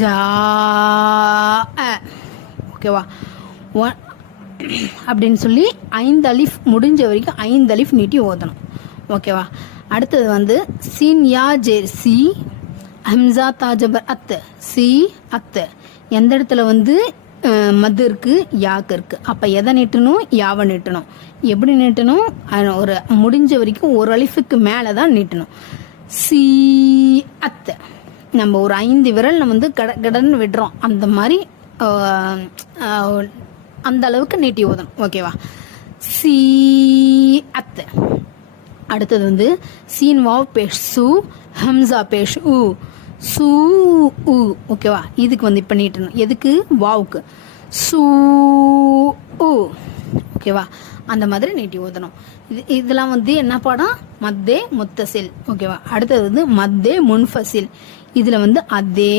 ஜா ஓகேவா அப்படின்னு சொல்லி 5 அலிஃப் முடிஞ்ச வரைக்கும் 5 அலிஃப் நீட்டி ஓதணும். ஓகேவா. அடுத்தது வந்து சீன் யா ஜேர் சி, ஹம்சா தாஜபர் அத்து, சி அத்து. எந்த இடத்துல வந்து மது இருக்கு, யாக்கு இருக்கு. அப்போ எதை நீட்டணும், யாவை நீட்டணும். எப்படி நீட்டணும், ஒரு முடிஞ்ச வரைக்கும் ஒரு அலிஃபுக்கு மேலே தான் நீட்டணும். சி அத்து. நம்ம ஒரு 5 விரல் நம்ம வந்து கடன்னு விடுறோம், அந்த மாதிரி அந்த அளவுக்கு நீட்டி ஓதணும். ஓகேவா. சி அத்து. அடுத்தது வந்து சீன் வாவ் பேஷ் சு, ஹம்சா பேஷ் உ, சூ உ. ஓகேவா. இதுக்கு வந்து இப்போ நீட்டணும். எதுக்கு, வாவுக்கு. சூ உ. ஓகேவா. அந்த மாதிரி நீட்டி ஓதணும். இதெல்லாம் வந்து என்ன பாடம், மத்தே முத்தசில். ஓகேவா. அடுத்தது வந்து மத்தே முன்ஃபசில். இதில் வந்து அதே